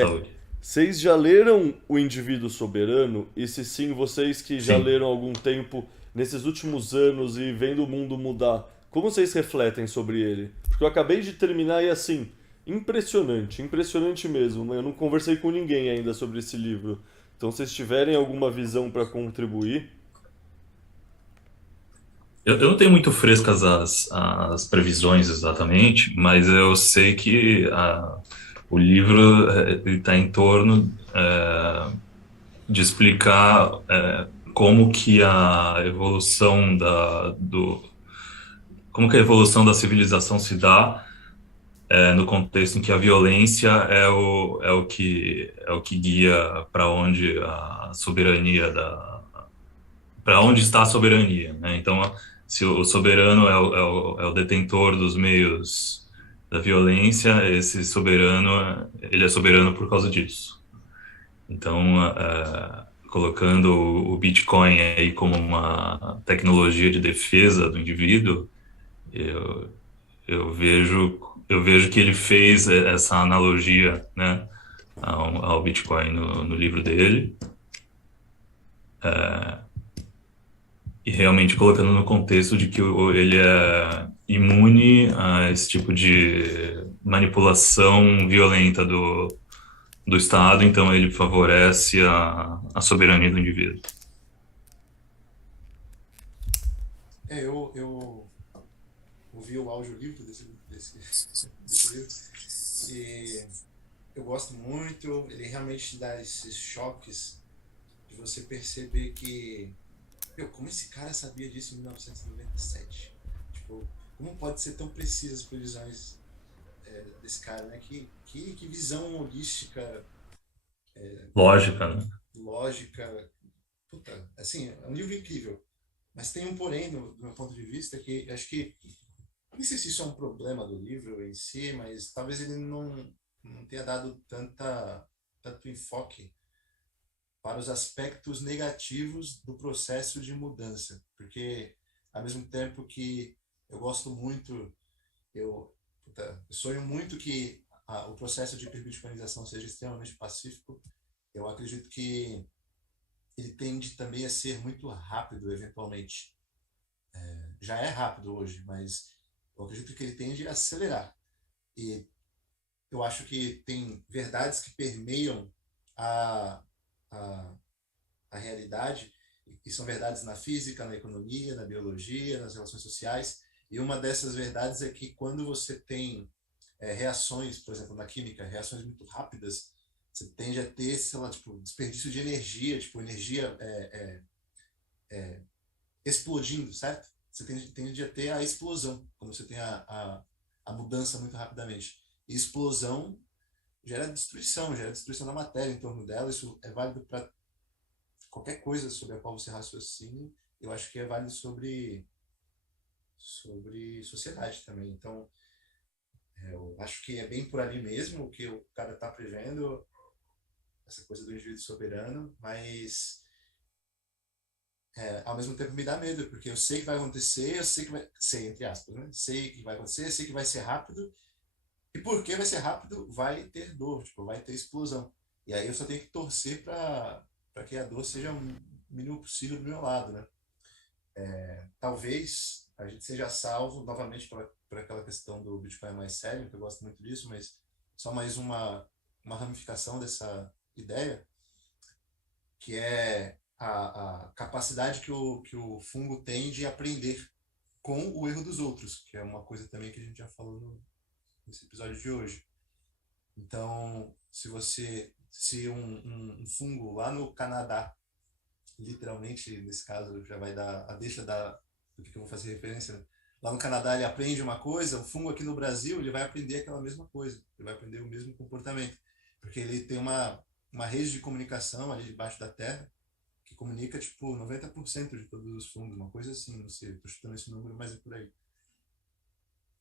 Saúde. Vocês já leram O Indivíduo Soberano? E se sim, vocês que já Sim. leram há algum tempo nesses últimos anos e vendo o mundo mudar, como vocês refletem sobre ele? Porque eu acabei de terminar e assim, impressionante, impressionante mesmo. Eu não conversei com ninguém ainda sobre esse livro. Então, se vocês tiverem alguma visão para contribuir, Eu não tenho muito frescas as previsões exatamente, mas eu sei que o livro está em torno de explicar como que a evolução como que a evolução da civilização se dá no contexto em que a violência é o que guia para onde a soberania para onde está a soberania, né? Então, se o soberano é o detentor dos meios da violência, esse soberano, ele é soberano por causa disso. Então, colocando o Bitcoin aí como uma tecnologia de defesa do indivíduo, eu, eu vejo que ele fez essa analogia, né, ao Bitcoin no livro dele. E realmente colocando no contexto de que ele é imune a esse tipo de manipulação violenta do Estado, então ele favorece a soberania do indivíduo. Eu ouvi o audiolivro desse livro e eu gosto muito. Ele realmente dá esses choques de você perceber que, meu, como esse cara sabia disso em 1997? Tipo, como pode ser tão precisas as previsões desse cara, né? Que visão holística, Lógica, né? lógica. Puta, assim, é um livro incrível. Mas tem um porém, do meu ponto de vista, que acho que, não sei se isso é um problema do livro em si, mas talvez ele não tenha dado tanto enfoque para os aspectos negativos do processo de mudança. Porque, ao mesmo tempo que eu gosto muito, eu, eu sonho muito que o processo de hiperbitcoinização seja extremamente pacífico, eu acredito que ele tende também a ser muito rápido, eventualmente. Já é rápido hoje, mas eu acredito que ele tende a acelerar. E eu acho que tem verdades que permeiam a, a, a realidade, e são verdades na física, na economia, na biologia, nas relações sociais. E uma dessas verdades é que quando você tem reações, por exemplo, na química, reações muito rápidas, você tende a ter, sei lá, tipo, desperdício de energia, tipo, energia explodindo, certo? Você tende a ter a explosão, quando você tem a mudança muito rapidamente. E explosão gera destruição da matéria em torno dela. Isso é válido para qualquer coisa sobre a qual você raciocine. Eu acho que é válido sobre sociedade também. Então, eu acho que é bem por ali mesmo o que o cara está prevendo, essa coisa do indivíduo soberano, mas ao mesmo tempo me dá medo, porque eu sei que vai acontecer, eu sei que vai, sei, entre aspas, né? Sei que vai acontecer, sei que vai ser rápido, e porque vai ser rápido, vai ter dor, tipo, vai ter explosão. E aí eu só tenho que torcer para que a dor seja o mínimo possível do meu lado, né? Talvez a gente seja salvo novamente por aquela questão do Bitcoin mais sério, que eu gosto muito disso, mas só mais uma ramificação dessa ideia, que é a capacidade que o fungo tem de aprender com o erro dos outros, que é uma coisa também que a gente já falou nesse episódio de hoje. Então, se um fungo lá no Canadá, literalmente, nesse caso, já vai dar a deixa do que eu vou fazer referência, né? Lá no Canadá ele aprende uma coisa, o fungo aqui no Brasil ele vai aprender aquela mesma coisa, ele vai aprender o mesmo comportamento, porque ele tem uma rede de comunicação ali debaixo da terra que comunica tipo 90% de todos os fungos, uma coisa assim, não sei, estou chutando esse número, mas é por aí.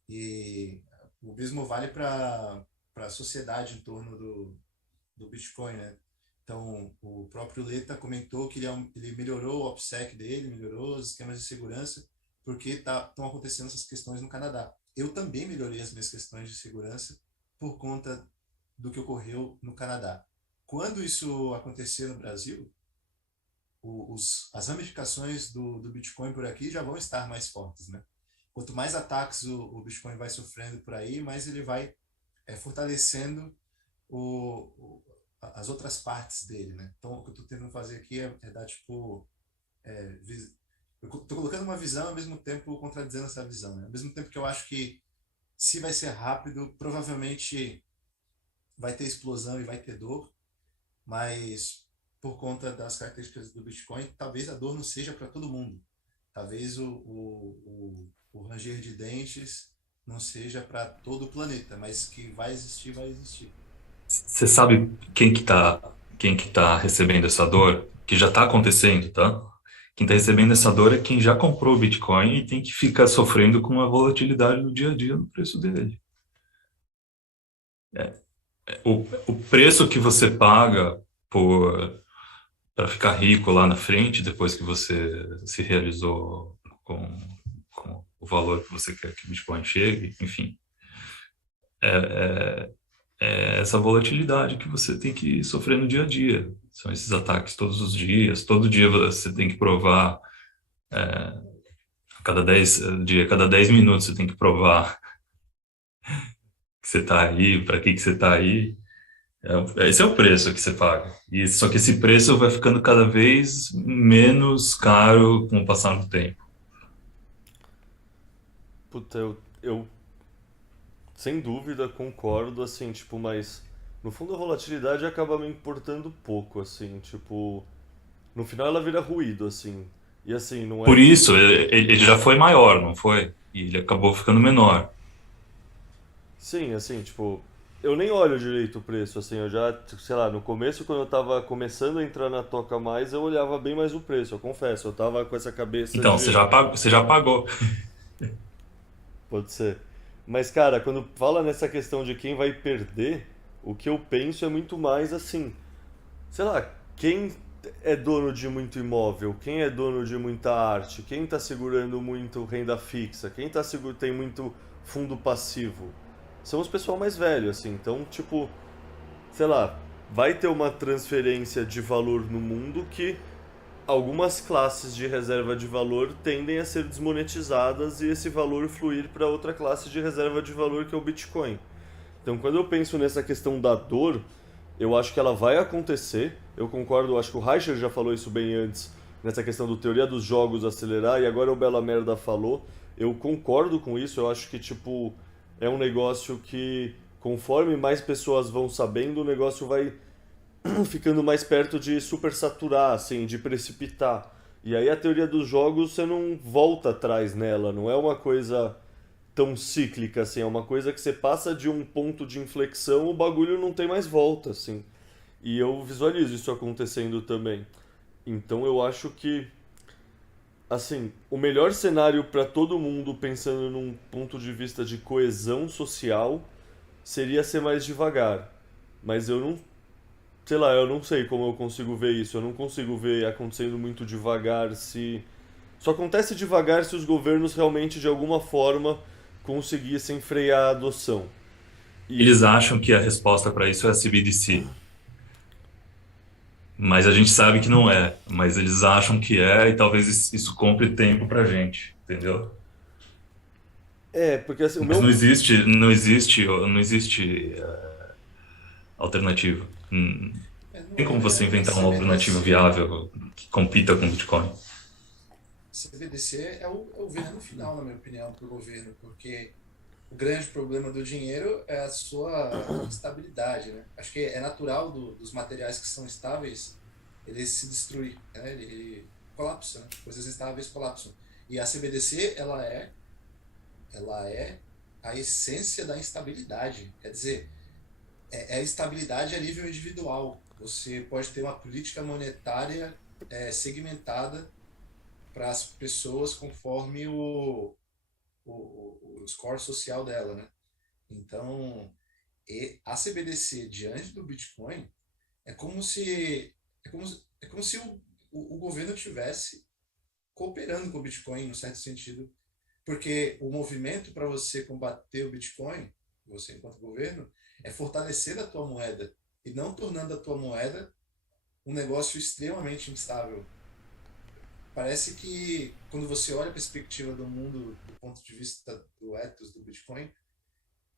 E o mesmo vale para a sociedade em torno do Bitcoin, né? Então, o próprio Leta comentou que ele melhorou o OPSEC dele, melhorou os esquemas de segurança, porque estão acontecendo essas questões no Canadá. Eu também melhorei as minhas questões de segurança por conta do que ocorreu no Canadá. Quando isso acontecer no Brasil, as ramificações do Bitcoin por aqui já vão estar mais fortes, né? Quanto mais ataques o Bitcoin vai sofrendo por aí, mais ele vai fortalecendo as outras partes dele, né? Então, o que eu estou tentando fazer aqui é dar, tipo... eu estou colocando uma visão, ao mesmo tempo contradizendo essa visão, né? Ao mesmo tempo que eu acho que, se vai ser rápido, provavelmente vai ter explosão e vai ter dor, mas por conta das características do Bitcoin, talvez a dor não seja para todo mundo. Talvez o ranger de dentes não seja para todo o planeta, mas que vai existir, vai existir. Você sabe quem que tá recebendo essa dor? Que já está acontecendo, tá? Quem está recebendo essa dor é quem já comprou o Bitcoin e tem que ficar sofrendo com a volatilidade no dia a dia no preço dele. O preço que você paga para ficar rico lá na frente, depois que você se realizou com o valor que você quer que o Bitcoin chegue, enfim, é, é essa volatilidade que você tem que sofrer no dia a dia. São esses ataques todos os dias, todo dia você tem que provar, cada 10 minutos você tem que provar que você está aí, para que você está aí. Esse é o preço que você paga. Só que esse preço vai ficando cada vez menos caro com o passar do tempo. Puta, eu sem dúvida concordo, assim, tipo, mas no fundo a volatilidade acaba me importando pouco, assim, tipo, no final ela vira ruído, assim. E assim, não é Por que. isso, ele já foi maior, não foi? E ele acabou ficando menor. Sim, assim, tipo, eu nem olho direito o preço, assim, eu já, sei lá, no começo, quando eu tava começando a entrar na Toca Mais, eu olhava bem mais o preço, eu confesso, eu tava com essa cabeça Então, de. você já pagou. Pode ser. Mas, cara, quando fala nessa questão de quem vai perder, o que eu penso é muito mais assim, sei lá, quem é dono de muito imóvel, quem é dono de muita arte, quem está segurando muito renda fixa, quem tem muito fundo passivo, são os pessoal mais velho, assim. Então, tipo, sei lá, vai ter uma transferência de valor no mundo que algumas classes de reserva de valor tendem a ser desmonetizadas e esse valor fluir para outra classe de reserva de valor que é o Bitcoin. Então, quando eu penso nessa questão da dor, eu acho que ela vai acontecer. Eu concordo, acho que o Reicher já falou isso bem antes, nessa questão do teoria dos jogos acelerar, e agora o Bela Merda falou. Eu concordo com isso, eu acho que, tipo, é um negócio que, conforme mais pessoas vão sabendo, o negócio vai ficando mais perto de supersaturar, assim, de precipitar. E aí a teoria dos jogos você não volta atrás nela, não é uma coisa tão cíclica, assim, é uma coisa que você passa de um ponto de inflexão, o bagulho não tem mais volta, assim. E eu visualizo isso acontecendo também. Então eu acho que, assim, o melhor cenário para todo mundo, pensando num ponto de vista de coesão social, seria ser mais devagar. Mas eu não, sei lá, eu não sei como eu consigo ver isso. Eu não consigo ver acontecendo muito devagar se. Só acontece devagar se os governos realmente, de alguma forma, conseguissem frear a adoção. E. Eles acham que a resposta para isso é a CBDC, mas a gente sabe que não é. Mas eles acham que é e talvez isso compre tempo para gente, entendeu? É, porque assim, o Mas meu. não existe alternativa. Tem como você A inventar uma alternativa CBDC, viável que compita com o Bitcoin? CBDC é o veneno final, na minha opinião, para o governo, porque o grande problema do dinheiro é a sua instabilidade, né? Acho que é natural dos materiais que são estáveis ele se destruir, né? Ele colapsa, né? Coisas estáveis colapsam. E a CBDC, ela é a essência da instabilidade. Quer dizer, é a estabilidade a nível individual. Você pode ter uma política monetária segmentada para as pessoas conforme o score social dela, né? Então, a CBDC diante do Bitcoin é como se é como se o governo tivesse cooperando com o Bitcoin, no certo sentido, porque o movimento para você combater o Bitcoin, você enquanto governo, é fortalecer a tua moeda e não tornando a tua moeda um negócio extremamente instável. Parece que quando você olha a perspectiva do mundo do ponto de vista do ethos do Bitcoin,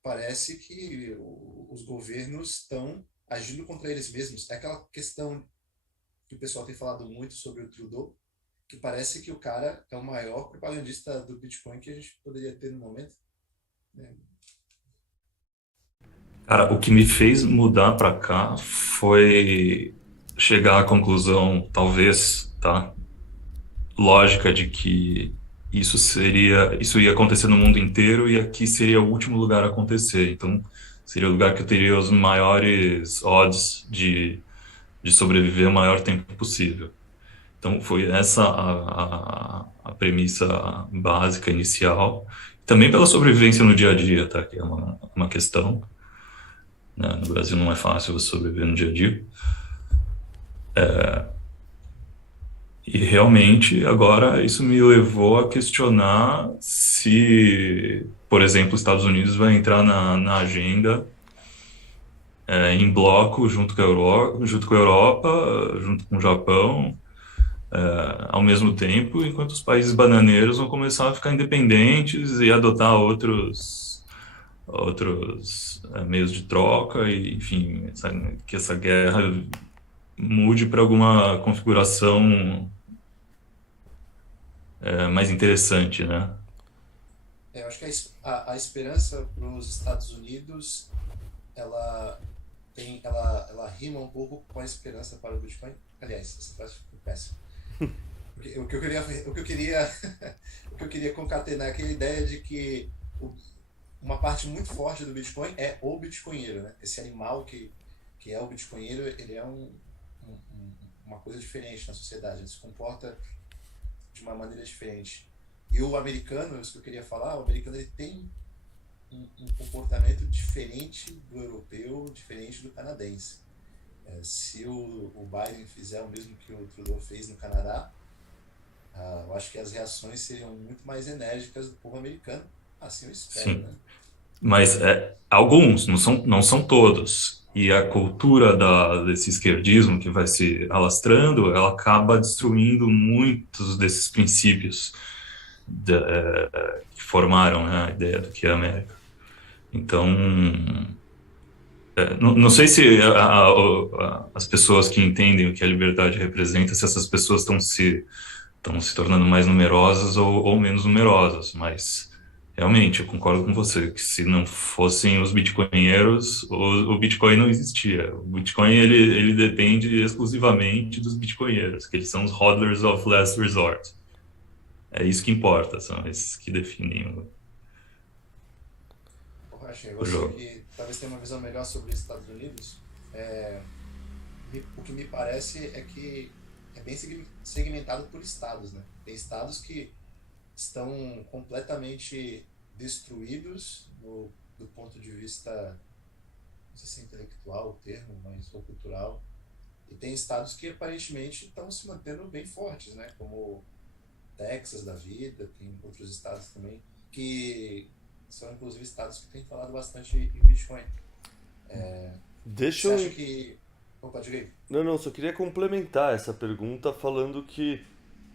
parece que os governos estão agindo contra eles mesmos. É aquela questão que o pessoal tem falado muito sobre o Trudeau, que parece que o cara é o maior propagandista do Bitcoin que a gente poderia ter no momento, né? Cara, o que me fez mudar para cá foi chegar à conclusão, talvez, tá? Lógica de que isso ia acontecer no mundo inteiro e aqui seria o último lugar a acontecer. Então, seria o lugar que eu teria os maiores odds de sobreviver o maior tempo possível. Então, foi essa a premissa básica inicial. Também pela sobrevivência no dia a dia, tá? Que é uma questão, né? No Brasil não é fácil você sobreviver no dia a dia. E realmente, agora, isso me levou a questionar se, por exemplo, os Estados Unidos vai entrar na agenda em bloco junto com a Europa, junto com o Japão, ao mesmo tempo, enquanto os países bananeiros vão começar a ficar independentes e adotar outros meios de troca, e, enfim, que essa guerra mude para alguma configuração mais interessante, né? Eu acho que a esperança para os Estados Unidos, ela ela rima um pouco com a esperança para o Bitcoin. Aliás, essa frase ficou péssima. Porque o que eu queria concatenar é aquela ideia de que uma parte muito forte do Bitcoin é o bitcoinheiro, né? Esse animal que é o bitcoinheiro, ele é uma coisa diferente na sociedade, ele se comporta de uma maneira diferente. E o americano, isso que eu queria falar, o americano ele tem um comportamento diferente do europeu, diferente do canadense. Se o Biden fizer o mesmo que o Trudeau fez no Canadá, eu acho que as reações seriam muito mais enérgicas do povo americano. Assim eu espero, Sim. né? Mas alguns, não são todos. E a cultura desse esquerdismo que vai se alastrando, ela acaba destruindo muitos desses princípios que formaram, né, a ideia do que é a América. Então, não sei se as pessoas que entendem o que a liberdade representa, se essas pessoas estão se tornando mais numerosas ou menos numerosas, mas realmente eu concordo com você que se não fossem os bitcoinheiros, o Bitcoin não existia. O Bitcoin ele depende exclusivamente dos bitcoinheiros, que eles são os hodlers of last resort. É isso que importa, são esses que definem Porra, achei. o Você jogo. que talvez tenha uma visão melhor sobre os Estados Unidos, o que me parece é que é bem segmentado por estados, né? Tem estados que estão completamente destruídos do ponto de vista, não sei se é intelectual o termo, mas ou cultural. E tem estados que aparentemente estão se mantendo bem fortes, né? Como Texas da vida, tem outros estados também, que são inclusive estados que têm falado bastante em Bitcoin. Deixa Você acha eu. que. Opa, diga aí. Não, não, só queria complementar essa pergunta falando que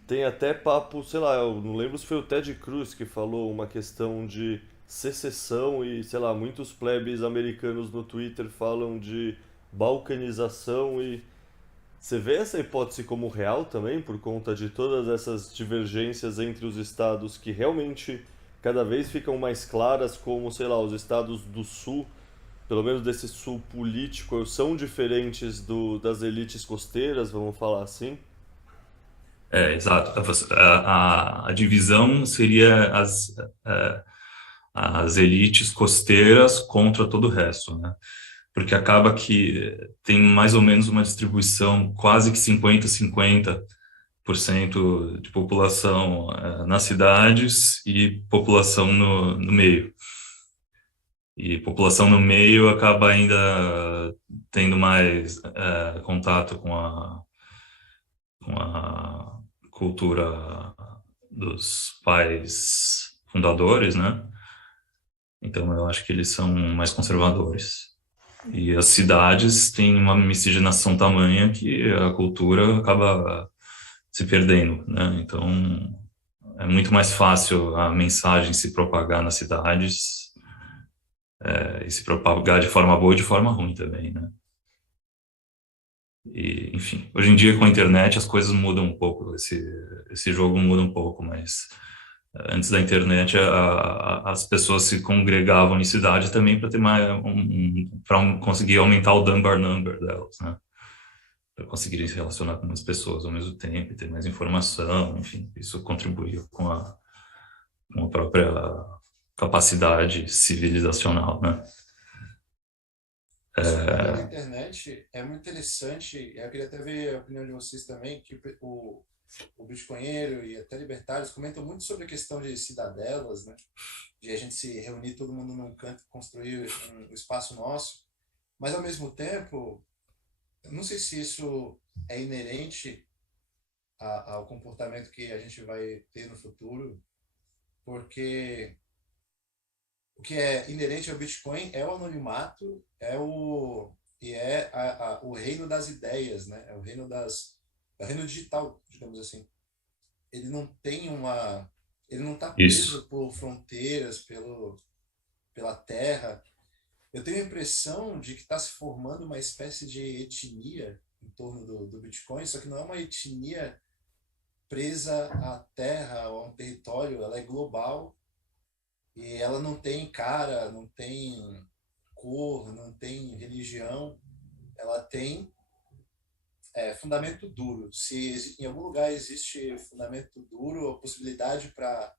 tem até papo, sei lá, eu não lembro se foi o Ted Cruz que falou uma questão de secessão e, sei lá, muitos plebes americanos no Twitter falam de balcanização e você vê essa hipótese como real também por conta de todas essas divergências entre os estados que realmente cada vez ficam mais claras como, sei lá, os estados do sul, pelo menos desse sul político, são diferentes das elites costeiras, vamos falar assim? Exato. A divisão seria as elites costeiras contra todo o resto, né? Porque acaba que tem mais ou menos uma distribuição quase que 50-50% de população nas cidades e população no meio. E população no meio acaba ainda tendo mais contato com a cultura dos pais fundadores, né? Então eu acho que eles são mais conservadores. E as cidades têm uma miscigenação tamanha que a cultura acaba se perdendo, né? Então, é muito mais fácil a mensagem se propagar nas cidades, e se propagar de forma boa e de forma ruim também, né? E, enfim, hoje em dia com a internet as coisas mudam um pouco, esse jogo muda um pouco, mas antes da internet as pessoas se congregavam em cidade também para ter mais para conseguir aumentar o Dunbar number delas, né? Para conseguirem se relacionar com mais pessoas ao mesmo tempo, e ter mais informação, enfim, isso contribuiu com a própria capacidade civilizacional, né? Você falou da internet, é muito interessante, e eu queria até ver a opinião de vocês também, que o bitcoinheiro e até libertários comentam muito sobre a questão de cidadelas, né? De a gente se reunir todo mundo num canto, construir um espaço nosso, mas ao mesmo tempo, eu não sei se isso é inerente ao comportamento que a gente vai ter no futuro, porque o que é inerente ao Bitcoin é o anonimato, o reino das ideias, né? É o reino é o reino digital, digamos assim. Ele não tem ele não está Isso. preso por fronteiras, pela terra. Eu tenho a impressão de que está se formando uma espécie de etnia em torno do Bitcoin, só que não é uma etnia presa à terra ou a um território, ela é global e ela não tem cara, não tem cor, não tem religião, ela tem fundamento duro. Se em algum lugar existe fundamento duro, a possibilidade para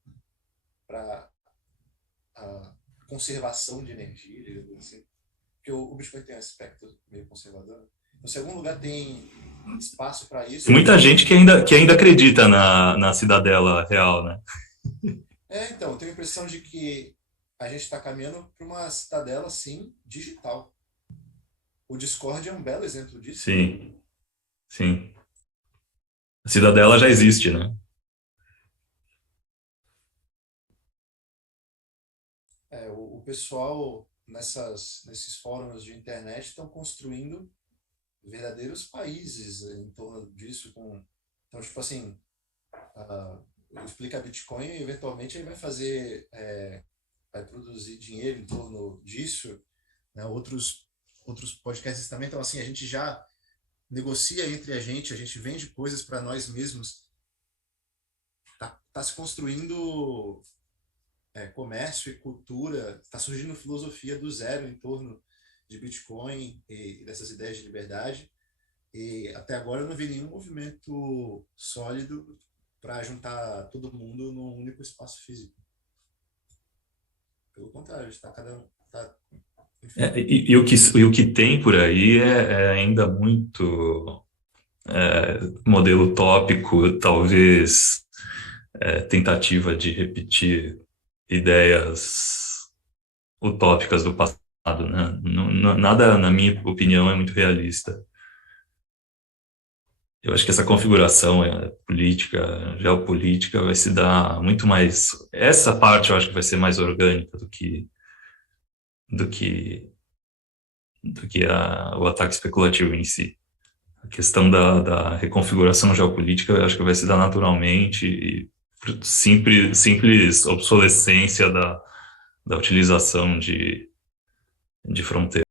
a conservação de energia, digamos assim, porque o Bitcoin tem um aspecto meio conservador. Então, se algum lugar tem espaço para Tem isso, muita gente que ainda acredita na cidadela real, né? então, eu tenho a impressão de que a gente está caminhando para uma cidadela, sim, digital. O Discord é um belo exemplo disso, né? Sim, sim. A cidadela já existe, né? O pessoal nesses fóruns de internet estão construindo verdadeiros países em torno disso. Então, tipo assim, explica Bitcoin e eventualmente ele vai vai produzir dinheiro em torno disso, né? Outros podcasts também. Então, assim, a gente já negocia entre a gente vende coisas para nós mesmos. Tá se construindo comércio e cultura, está surgindo filosofia do zero em torno de Bitcoin e dessas ideias de liberdade. E até agora eu não vi nenhum movimento sólido para juntar todo mundo num único espaço físico. Pelo contrário, está cada um. Enfim. E o que tem por aí é ainda muito modelo utópico, talvez tentativa de repetir ideias utópicas do passado, né? Nada, na minha opinião, é muito realista. Eu acho que essa configuração política, geopolítica, vai se dar muito mais. Essa parte eu acho que vai ser mais orgânica do que, o ataque especulativo em si. A questão da reconfiguração geopolítica eu acho que vai se dar naturalmente e simples obsolescência da utilização de fronteiras.